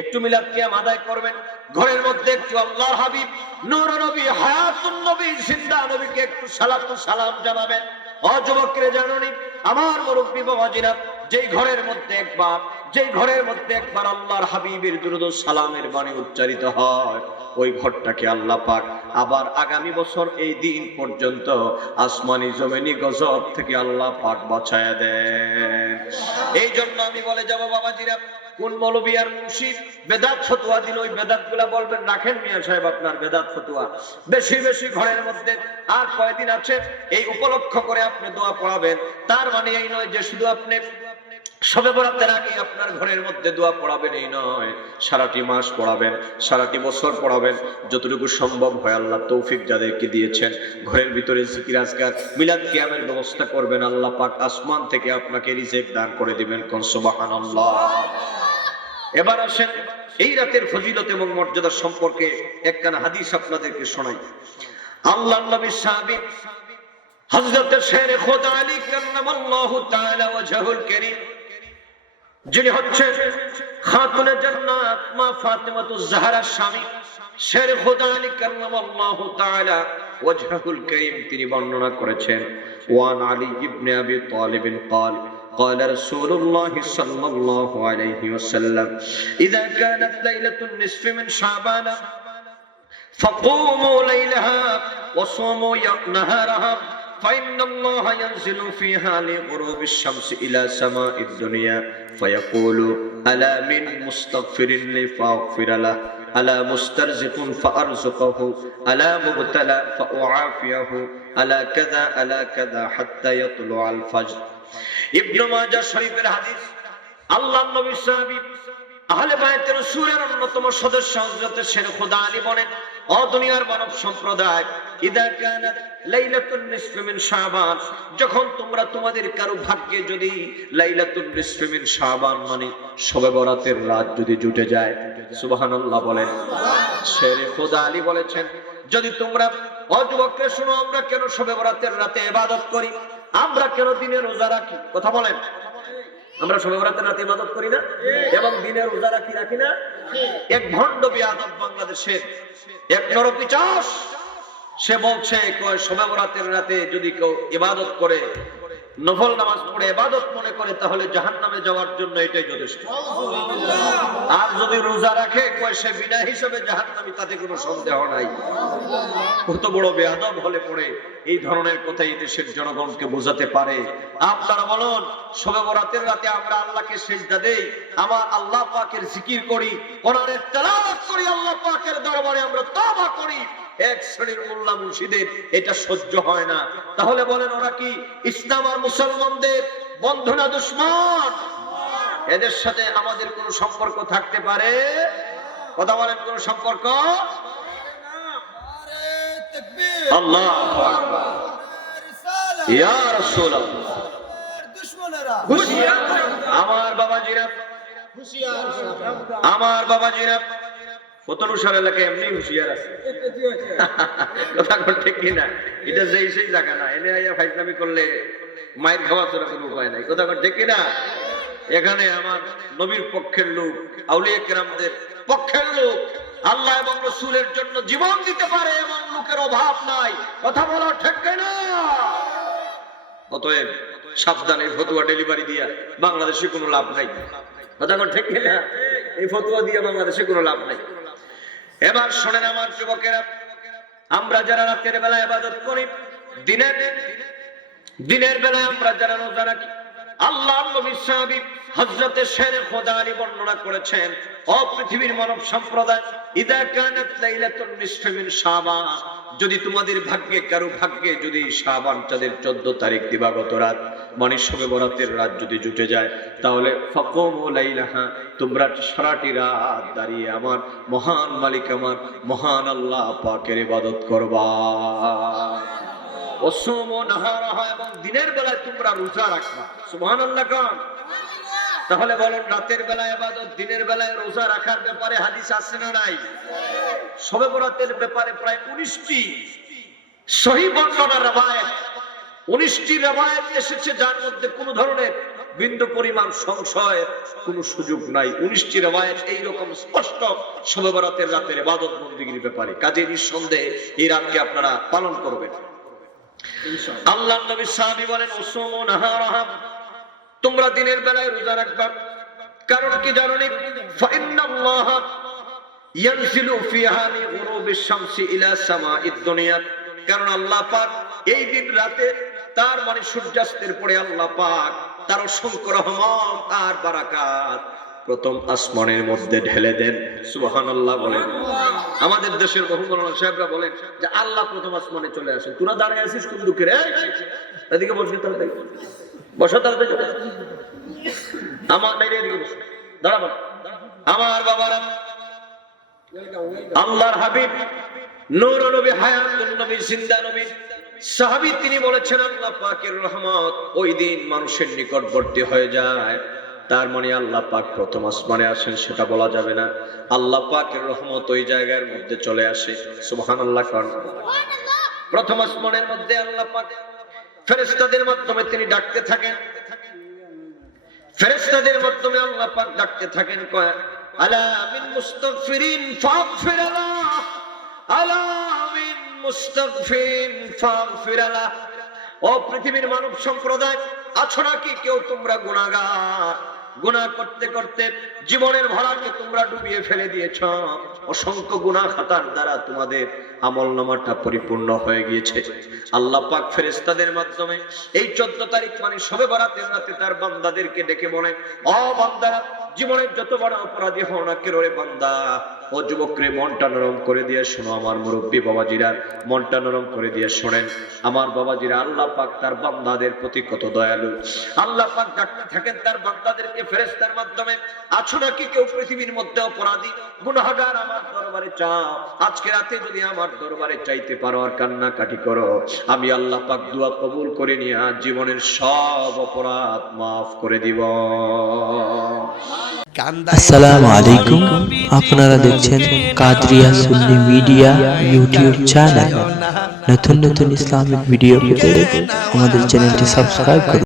একটু মিলাদ কিয়াম আদায় করবেন। ঘরের মধ্যে একটু আল্লাহর হাবিব, নূর নবী, হায়াতুন নবী, জিন্দা নবীকে একটু সালাতু সালাম জানাবেন। অযুবকরে জানুনি, আমার মুরব্বী বাবাজিরা যেই ঘরের মধ্যে একবার, যেই ঘরের মধ্যে একবার আল্লাহর হাবিবের দুরুদ সালামের বাণী উচ্চারিত হয়, ওই ঘরটাকে আল্লাহ পাক আবার আগামী বছর এই দিন পর্যন্ত আসমানি জমিনি গজব থেকে আল্লাহ পাক বাঁচায়া দেন। এই জন্য আমি বলে যাব বাবাজিরা কোন মৌলবী আর মুন্সি বেদাত ফতুয়া দিল, ওই বেদাতগুলা বলবেন, রাখেন মিয়া সাহেব আপনার বেদাত ফতুয়া। বেশি বেশি ঘরের মধ্যে আর কয়দিন আছে, এই উপলক্ষ করে আপনি দোয়া পড়াবেন। তার মানে এই নয় যে শুধু আপনি সবে বরাতের আগে আপনার ঘরের মধ্যে দোয়া পড়াবেন, এই নয়। সারাটি মাস পড়াবেন, সারাটি বছর পড়াবেন, যতটুকু সম্ভব হয় আল্লাহ তৌফিক যাদেরকে দিয়েছেন। ঘরের ভিতরে জিকির, আজকার, মিলাদ কিয়ামের ব্যবস্থা করবেন, আল্লাহ পাক আসমান থেকে আপনাকে রিজেক দান করে দিবেন, কোন সুবহানাল্লাহ। এবার আসেন এই রাতের ফজিলত এবং মর্যাদা সম্পর্কে একখানা হাদিস আপনাদেরকে শোনাই আল্লাহ নবী সাহাবী হযরত শের খোদা আলী কাল্লামাল্লাহু তাআলা ওয়াজহুল কারীম যিনি হচ্ছেন খাতুনে জান্নাত মা ফাতেমাতুজ জাহরা স্বামী শের খোদা আলী কাল্লামাল্লাহু তাআলা ওয়াজহুল কারীম তিনি বর্ণনা করেছেন ওয়ান আলী ইবনে আবি তালিব قال قال رسول الله صلى الله عليه وسلم إذا كانت ليلة النصف من شعبان فقوموا ليلها وصوموا نهارها فإن الله ينزل فيها لغروب الشمس إلى سماء الدنيا فيقول ألا من مستغفر لي فأغفر له ألا مسترزق فأرزقه ألا مبتلى فأعافيه ألا كذا ألا كذا حتى يطلع الفجر ইবনু মাজাহ শরীফের হাদিস। আল্লাহর নবী সাহাবী আহলে অন্যতম সদস্য হযরত খোদা আলী বলেন দুনিয়ার মানব সম্প্রদায়, ইদা কানাত লাইলাতুন মিন শাবান, যখন তোমরা তোমাদের কারও ভাগ্যে যদি লাইলাতুন নিসফ মিন শাবান মানে শবে বরাতের রাত যদি জুটে যায়। সুবহানাল্লাহ বলেন। শের খোদা আলী বলেছেন, যদি তোমরা অযুবককে শোনো, আমরা কেন শবে বরাতের রাতে ইবাদত করি? আমরা কেন দিনে রোজা রাখি? কথা বলেন। আমরা সবে বরাতের রাতে ইবাদত করি না? এবং দিনে রোজা রাখি রাখি না? এক ভণ্ড বিয়াদব বাংলাদেশের এক নরপিচাস সে বলছে, কয় সবে বরাতের রাতে যদি কেউ ইবাদত করে নফল নামাজ পড়ে ইবাদত মনে করে, তাহলে জাহান্নামে যাওয়ার জন্য এটাই যথেষ্ট। আর যদি রোজা রাখে সে বিনা হিসেবে জাহান্নামী তাতে কোনো সন্দেহ নাই। কত বড় বেয়াদব হলে পড়ে, এই ধরনের কথা এই দেশের জনগণকে বোঝাতে পারে। আপনারা বলুন, শবে বরাতের রাতে আমরা আল্লাহকে সেজদা দেই, আমার আল্লাহ পাকের জিকির করি, কোরআনের তেলাওয়াত করি, আল্লাহ পাকের দরবারে আমরা তওবা করি। এক শ্রেণির মোল্লা মুর্শিদের এটা সহ্য হয় না। তাহলে বলেন ওরা কি? ইসলাম আর মুসলমানদের বন্ধনা দুশ্মন? এদের সাথে আমাদের কোনো সম্পর্ক থাকতে পারে? কথা বলেন কোন সম্পর্ক? আল্লাহ ইয়া রাসূলুল্লাহ। হুঁশিয়ার আমার বাবাজিরা। আমার ফতলুসার এলাকায় এমনি হুঁশিয়ার আছে কথা কোন ঠিক কিনা এটা যেই সেই জায়গা না এনে আইয়া ফাইজলামি করলে মায়ের খাওয়া তোরা কোনো উপায় নাই কথা কোন ঠিক কিনা এখানে আমার নবীর পক্ষের লোক আউলিয়া কেরামদের পক্ষের লোক আল্লাহ এবং রসুলের জন্য জীবন দিতে পারে এমন লোকের অভাব নাই কথা বলা ঠিক না অতএব সাবধানে ফতুয়া ডেলিভারি দিয়া বাংলাদেশে কোনো লাভ নাই কথা কোন ঠিক না এই ফতুয়া দিয়ে বাংলাদেশে কোনো লাভ নাই এবার শোনেন আমার যুবকেরা, আমরা যারা রাতের বেলা ইবাদত করি, দিনের দিনের বেলায় আমরা যারা রোজা রাখি আল্লাহ হযরতে শের খোদা আলী বর্ণনা করেছেন ও পৃথিবীর মানব সম্প্রদায়, ইদা যদি তোমাদের ভাগ্যে, কারও ভাগ্যে যদি শাবান চাঁদের 14 তারিখ দিবাগত রাত মানে শবে বরাতের রাত যদি জুটে যায়, তাহলে ফাকুমু লাইলাহা, তোমরা সারাটি রাত দাঁড়িয়ে আমার মহান মালিক, আমার মহান আল্লাহ পাকের ইবাদত করবা। অসম নাহারাহা এবং দিনের বেলায় তোমরা রোজা রাখবা। তাহলে বলেন রাতের বেলায় ইবাদত দিনের বেলায় রোজা রাখার ব্যাপারে হাদিস আছে না নাই? সবে বরাতের ব্যাপারে প্রায় 19টি সহি বর্ণনা রবায়াত 19টি রবায়াত এসেছে যার মধ্যে কোনো ধরনের বিন্দু পরিমাণ সংশয় কোনো সুযোগ নাই। উনিশটি রেওয়ায়ত এইরকম স্পষ্ট শবে বরাতের রাতের ইবাদত বন্দিগির ব্যাপারে। কাজে নিঃসন্দেহে এই রাতকে আপনারা পালন করবেন। আল্লাহ নবী সাহাবী বলেন, উসমু নাহারাহা তোমরা দিনের বেলায় রোজা রাখবা। কারণ কি জানো নি ফাইন্নাল্লাহ ইয়ানজিলু ফিহা লিগুরুবিশ শামসি ইলা সামাইদ দুনিয়া। কারণ আল্লাহ পাক এই দিন রাতে তার মানে সূর্যাস্তের পরে আল্লাহ পাক তার অসংখ্য রহমত আর বারাকাত প্রথম আসমানের মধ্যে ঢেলে দেন। সুবহানাল্লাহ বলেন। আমাদের দেশের বহু মৌলানা সাহেবরা বলেন যে আল্লাহ প্রথম আসমানে চলে আসেন। তোরা দাঁড়িয়ে আছিস কোন দুঃখের? এই, এদিকে বসবি তাহলে বসো তাহলে আমার মেরে এদিকে বসো। দাঁড়াবো আমার বাবারা আল্লাহর হাবিব নূর নবী হায়াতুল নবী জিন্দা নবী সাহাবী তিনি বলেছেন আল্লাহ পাকের রহমত ওই দিন মানুষের নিকটবর্তী হয়ে যায়। তার মানে আল্লাহ পাক প্রথম আসমানে আসেন, সেটা বলা যাবে না। আল্লাহ পাকের রহমত ওই জায়গার মধ্যে চলে আসে। সুবহানাল্লাহ কারণ প্রথম আসমানের মধ্যে আল্লাহ পাক ফেরেশতাদের মাধ্যমে তিনি ডাকতে থাকেন। ফেরেশতাদের মাধ্যমে আল্লাহ পাক ডাকতে থাকেন, কয়, আলা মিন মুস্তাগফিরিন ফাগফির আলাহ। আলা মিন মুস্তাগফিরিন ফাগফির আলাহ। ও পৃথিবীর মানব সম্প্রদায়, আছো নাকি? কেউ তোমরা গুনাহগার। গুনাহ করতে করতে জীবনের ভরাকে তোমরা ডুবিয়ে ফেলে দিয়েছ। অসংখ্য গুণা খাতার দ্বারা তোমাদের আমল নামাটা পরিপূর্ণ হয়ে গিয়েছে। আল্লাহ পাক ফেরেস্তাদের মাধ্যমে এই চোদ্দ তারিখ মানে সবে বরাতের রাতে তার বান্দাদেরকে ডেকে বলে অ বান্দারা, জীবনের যত বড় অপরাধী হও না কেন বান্দা? ও যুবকরে মনটা নরম করে দিয়ে শোনো আমার মুরব্বী বাবাজিরা, মনটা নরম করে দিয়ে শোনেন। আমার বাবাজিরা, আল্লাহ পাক তার বান্দাদের প্রতি কত দয়ালু। আল্লাহ পাক ডাকতে থাকেন তার বান্দাদেরকে ফেরেশতার মাধ্যমে। আছো নাকি কেউ পৃথিবীর মধ্যে অপরাধী? গুনাহগার আমার দরবারে চাও। আজকে রাতে যদি আমার দরবারে চাইতে পারো আর কান্নাকাটি করো, আমি আল্লাহ পাক দোয়া কবুল করে নিয়ে জীবনের সব অপরাধ মাফ করে দিব। আসসালামু আলাইকুম আপনারা দেখছেন কাদরিয়া সুন্নি মিডিয়া ইউটিউব চ্যানেল নতুন নতুন ইসলামিক ভিডিও পেতে আমাদের চ্যানেলটি সাবস্ক্রাইব করুন